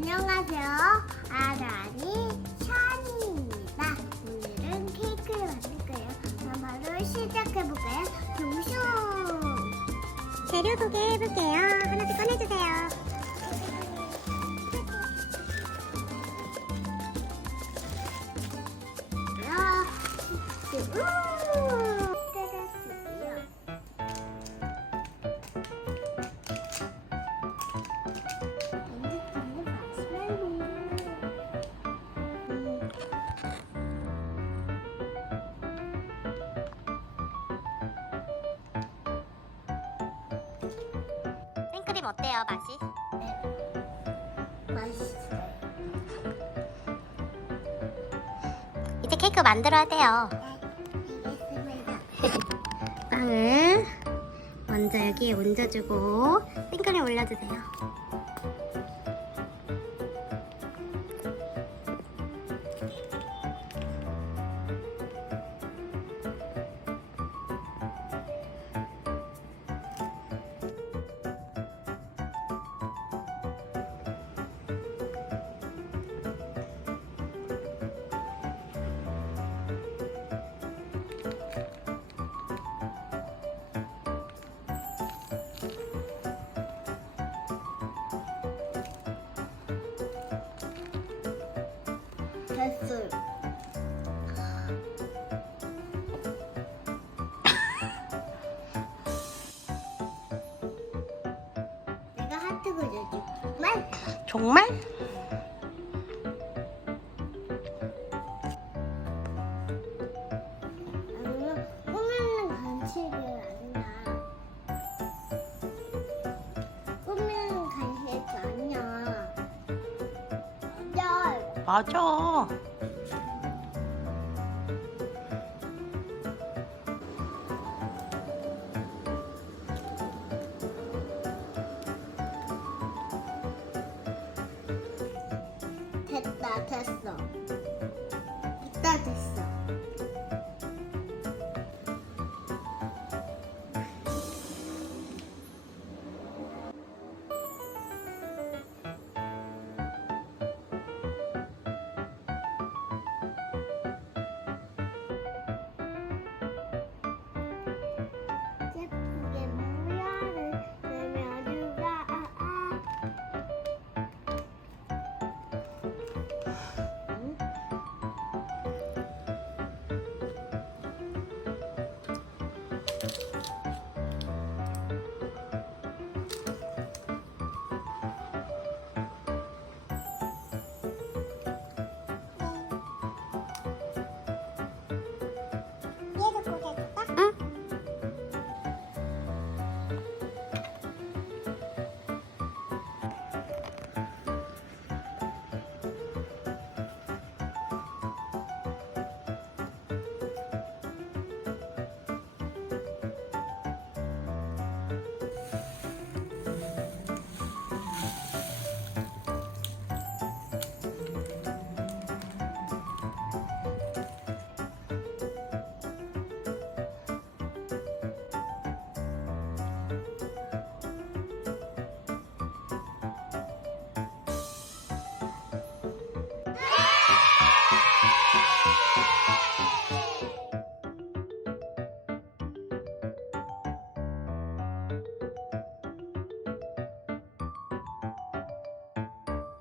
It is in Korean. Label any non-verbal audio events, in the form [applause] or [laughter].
안녕하세요. 아라니 샤니입니다. 오늘은 케이크를 만들 거예요. 그럼 바로 시작해볼까요? 동슝! 재료 소개해볼게요. 하나씩 꺼내주세요. 아, 생크림 어때요, 맛이? 맛있어요. 이제 케이크 만들어야 돼요. 알겠습니다. [laughs] 빵을 먼저 여기에 얹어주고 생크림 올려주세요. 정말? 아니면 꾸미는 간식이 아니야. 꾸미는 간식이 아니야. 맞아. 맞아. 됐어.